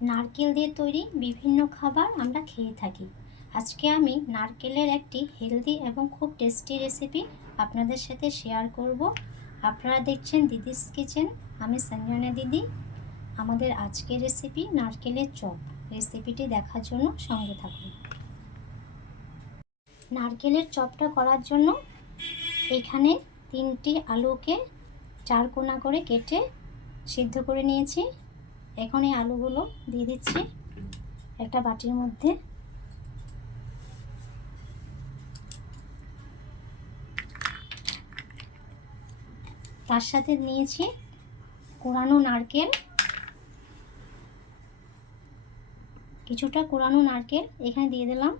নারকেল দিয়ে তৈরি বিভিন্ন খাবার আমরা খেয়ে থাকি। আজকে আমি নারকেলের একটি হেলদি এবং খুব টেস্টি রেসিপি আপনাদের সাথে শেয়ার করব। আপনারা দেখছেন দিদিস কিচেন, আমি সঞ্জনা দিদি। আমাদের আজকের রেসিপি নারকেলের চপ। রেসিপিটি দেখার জন্য সঙ্গে থাকুন। নারকেলের চপটা করার জন্য এখানে 3টি আলুকে 4 কোনা করে কেটে সিদ্ধ করে নিয়েছি। এখন এই আলুগুলো দিয়ে দিচ্ছি একটা বাটির মধ্যে। তার সাথে নিয়েছি কোরানো নারকেল, কিছুটা কোরানো নারকেল এখানে দিয়ে দিলাম।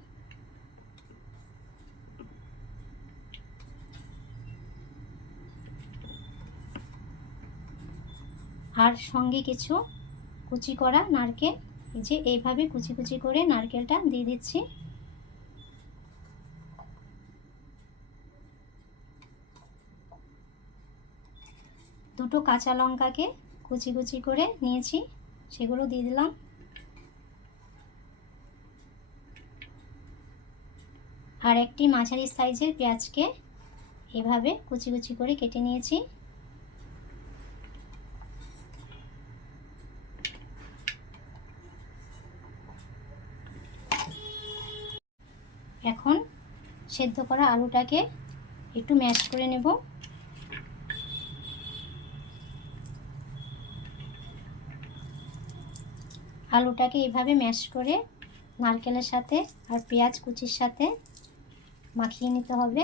আর সঙ্গে কিছু কুচি করা নারকেল, এই যে এইভাবে কুচি কুচি করে নারকেলটা দিয়ে দিচ্ছি। দুটো কাঁচা লঙ্কাকে কুচি কুচি করে নিয়েছি, সেগুলো দিয়ে দিলাম। আর একটি মাঝারি সাইজের পেঁয়াজকে এভাবে কুচি কুচি করে কেটে নিয়েছি। এখন সেদ্ধ করা আলুটাকে একটু ম্যাশ করে নেব। আলুটাকে এইভাবে ম্যাশ করে নারকেলের সাথে আর পেঁয়াজ কুচির সাথে মাখিয়ে নিতে হবে।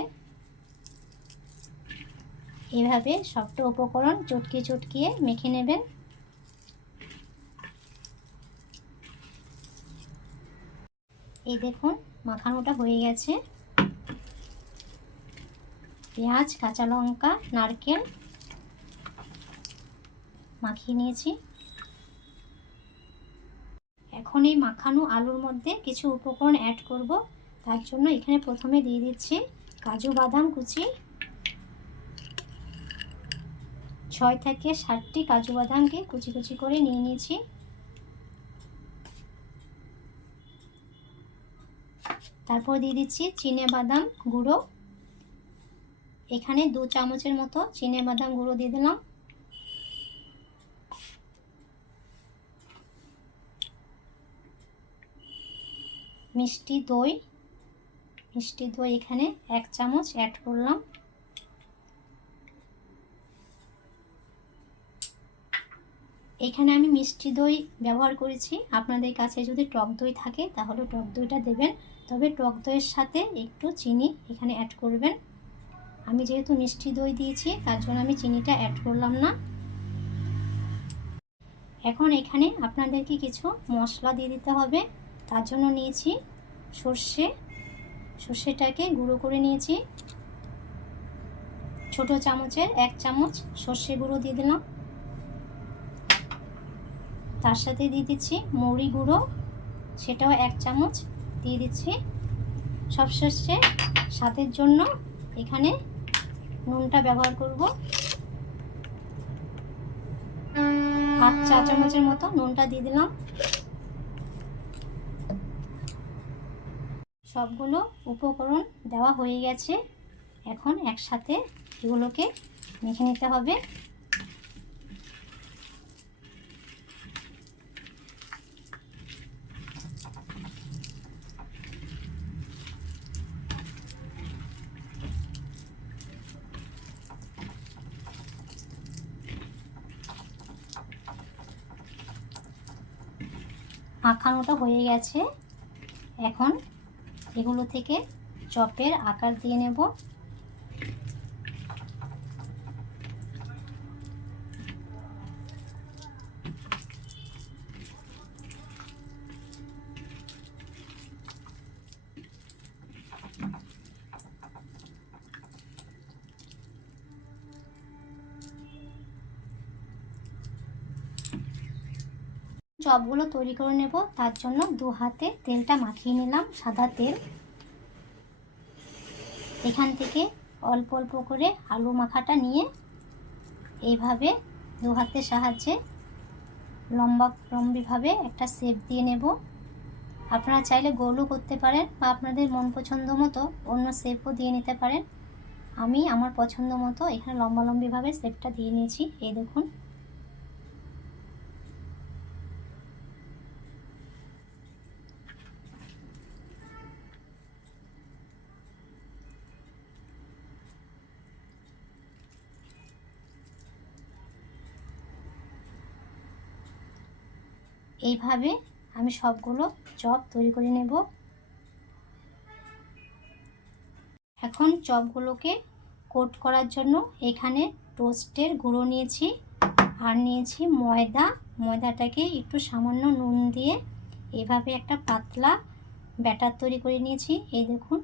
এইভাবে সবটা উপকরণ চটকিয়ে চটকিয়ে মেখে নেবেন। এই দেখুন মাখানোটা হয়ে গেছে। পেঁয়াজ, কাঁচা লঙ্কা, নারকেল মাখিয়ে নিয়েছি। এখন এই মাখানো আলুর মধ্যে কিছু উপকরণ অ্যাড করব। তার জন্য এখানে প্রথমে দিয়ে দিচ্ছি কাজু বাদাম কুচি। 6 থেকে 7টি কাজু বাদামকে কুচি কুচি করে নিয়ে নিয়েছি। তারপর দিয়ে দিচ্ছি চিনে বাদাম গুঁড়ো। এখানে 2 চামচের মতো চিনে বাদাম গুঁড়ো দিয়ে দিলাম। মিষ্টি দই এখানে 1 চামচ অ্যাড করলাম। এখানে আমি মিষ্টি দই ব্যবহার করেছি। আপনাদের কাছে যদি টক দই থাকে তাহলে টক দইটা দেবেন, তবে টক দইয়ের সাথে একটু চিনি এখানে অ্যাড করবেন। আমি যেহেতু মিষ্টি দই দিয়েছি তার জন্য আমি চিনিটা অ্যাড করলাম না। এখন এখানে আপনাদেরকে কিছু মশলা দিয়ে দিতে হবে। তার জন্য নিয়েছি সর্ষেটাকে গুঁড়ো করে নিয়েছি। ছোট চামচের 1 চামচ সর্ষে গুঁড়ো দিয়ে দিলাম। তার সাথে দিয়ে দিচ্ছি মৌরি গুঁড়ো, সেটাও 1 চামচ দিয়ে দিচ্ছি। সবশেষে স্বাদের জন্য এখানে নুনটা ব্যবহার করব। 1/2 চা চামচের মতো নুনটা দিয়ে দিলাম। সবগুলো উপকরণ দেওয়া হয়ে গেছে। এখন একসাথে এগুলোকে মেখে নিতে হবে। মাখানোটা হয়ে গেছে। এখন এগুলো থেকে চপের আকার দিয়ে নেব। চপগুলো তৈরি করে নেব। তার জন্য 2 হাতে তেলটা মাখিয়ে নিলাম, সাদা তেল। এখান থেকে অল্প অল্প করে আলু মাখাটা নিয়ে এইভাবে 2 হাতের সাহায্যে লম্বিভাবে একটা শেপ দিয়ে নেব। আপনারা চাইলে গোলও করতে পারেন বা আপনাদের মন পছন্দ মতো অন্য শেপও দিয়ে নিতে পারেন। আমি আমার পছন্দ মতো এখানে লম্বিভাবে শেপটা দিয়ে নিয়েছি। এই দেখুন, এইভাবে আমি সবগুলো চপ তৈরি করে নেব। এখন চপগুলোকে কোট করার জন্য এখানে টোস্টের গুঁড়ো নিয়েছি আর নিয়েছি ময়দাটাকে একটু সামান্য নুন দিয়ে এভাবে একটা পাতলা ব্যাটার তৈরি করে নিয়েছি। এই দেখুন,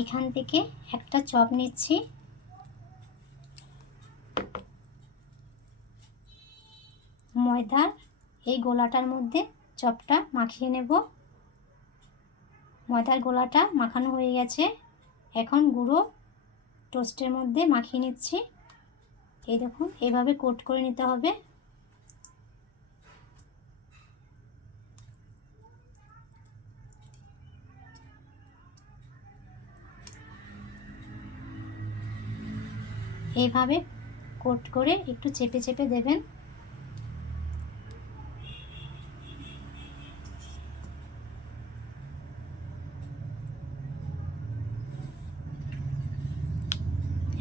এখান থেকে একটা চপ নিচ্ছি, ময়দার এই গোলাটার মধ্যে চপটা মাখিয়ে নেব। ময়দার গোলাটা মাখানো হয়ে গেছে, এখন গুঁড়ো টোস্টের মধ্যে মাখিয়ে নিচ্ছি। এই দেখুন, এভাবে কোট করে নিতে হবে। এইভাবে কোট করে একটু চেপে চেপে দেবেন।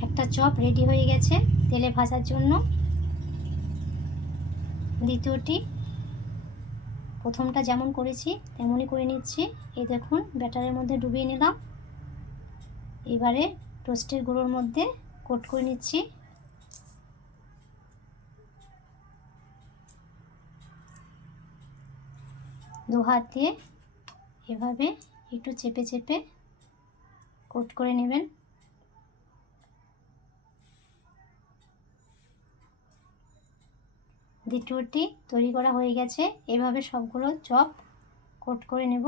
একটা চপ রেডি হয়ে গেছে তেলে ভাজার জন্য। দ্বিতীয়টি প্রথমটা যেমন করেছি তেমনই করে নিচ্ছি। এই দেখুন, ব্যাটারের মধ্যে ডুবিয়ে নিলাম। এবারে টোস্টের গুঁড়োর মধ্যে কোট করে নিচ্ছি। দু হাত দিয়ে এভাবে একটু চেপে চেপে কোট করে নেবেন। দ্বিতীয়টি তৈরি করা হয়ে গেছে। এভাবে সবগুলো চপ কোট করে নেব।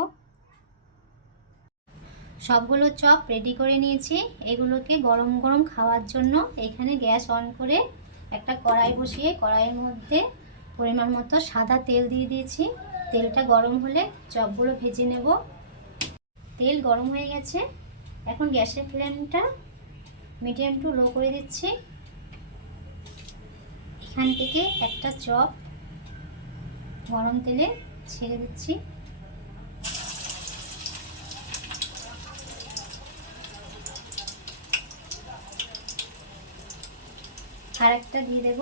সবগুলো চপ রেডি করে নিয়েছি। এগুলোকে গরম গরম খাওয়ার জন্য এখানে গ্যাস অন করে একটা কড়াই বসিয়ে কড়াইয়ের মধ্যে পরিমাণ মতো সাদা তেল দিয়ে দিয়েছি। তেলটা গরম হলে চপগুলো ভেজে নেব। তেল গরম হয়ে গেছে, এখন গ্যাসের ফ্লেমটা মিডিয়াম টু লো করে দিচ্ছি। এখান থেকে একটা চপ গরম তেলে ছেড়ে দিচ্ছি। আর একটা দিয়ে দেব।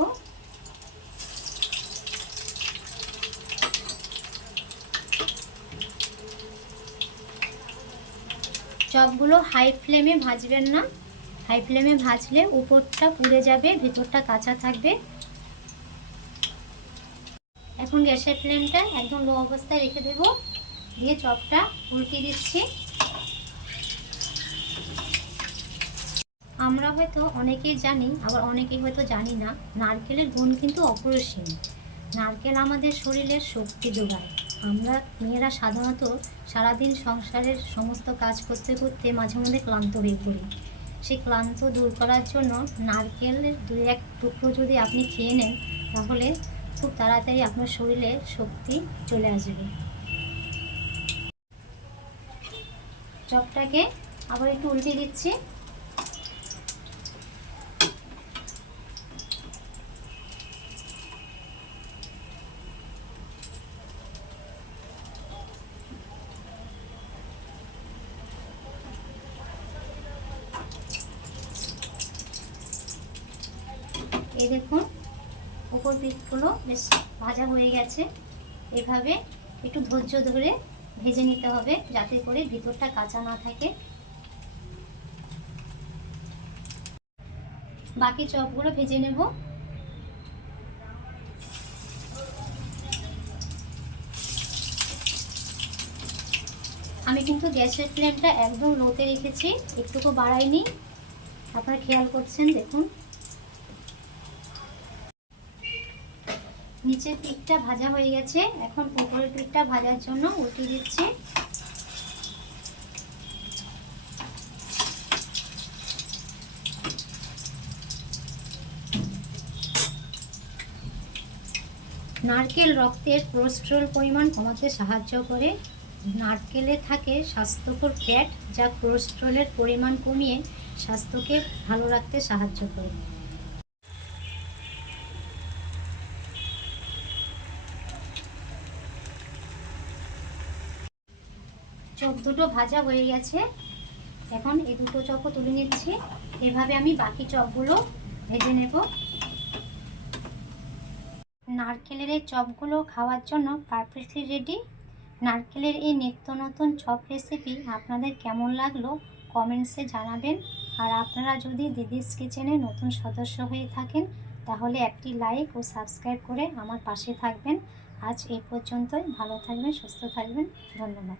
চপগুলো হাই ফ্লেমে ভাজবেন না, হাই ফ্লেমে ভাজলে উপরটা পুড়ে যাবে, ভেতরটা কাঁচা থাকবে। এখন গ্যাসের ফ্লেমটা একদম লো অবস্থায় রেখে দেব, দিয়ে চপটা উল্টে দিচ্ছি। আমরা হয়তো অনেকেই জানি, আবার অনেকেই হয়তো জানি না, নারকেলের গুণ কিন্তু অপরিসীম। নারকেল আমাদের শরীরের শক্তি যোগায়। আমরা মেয়েরা সাধারণত সারাদিন সংসারের সমস্ত কাজ করতে করতে মাঝে মধ্যে ক্লান্ত হয়ে পড়ি। সেই ক্লান্ত দূর করার জন্য নারকেলের 2-1 টুকরো যদি আপনি খেয়ে নেন, তাহলে খুব তাড়াতাড়ি আপনার শরীরে শক্তি চলে আসবে। চপটাকে আবার একটু উল্টে দিচ্ছি। এই দেখুন, উপর পিঠগুলো বেশ ভাজা হয়ে গেছে। এভাবে একটু ধৈর্য ধরে ভেজে নিতে হবে, যাতে করে ভিতরটা কাঁচা না থাকে। বাকি চপগুলো ভেজে নেব। আমি কিন্তু গ্যাসের ফ্লেমটা একদম লোতে রেখেছি, একটুকু বাড়াইনি। আপনারা খেয়াল করছেন, দেখুন নিচের পিঠটা ভাজা হয়ে গেছে। এখন উপরের পিঠটা ভাজার জন্য উল্টে দিচ্ছি। নারকেল রক্তের কোলেস্টেরল পরিমাণ কমাতে সাহায্য করে। নারকেলে থাকে স্বাস্থ্যকর ফ্যাট, যা কোলেস্টেরলের পরিমাণ কমিয়ে স্বাস্থ্যকে ভালো রাখতে সাহায্য করে। চপ দুটো ভাজা হয়ে গেছে, এখন এই দুটো চপও তুলে নিচ্ছি। এভাবে আমি বাকি চপগুলো ভেজে নেব। নারকেলের এই চপগুলো খাওয়ার জন্য পারফেক্টলি রেডি। নারকেলের এই নিত্য নতুন চপ রেসিপি আপনাদের কেমন লাগলো কমেন্টসে জানাবেন। আর আপনারা যদি দিদিস কিচেনে নতুন সদস্য হয়ে থাকেন তাহলে একটি লাইক ও সাবস্ক্রাইব করে আমার পাশে থাকবেন। আজ এই পর্যন্তই। ভালো থাকবেন, সুস্থ থাকবেন। ধন্যবাদ।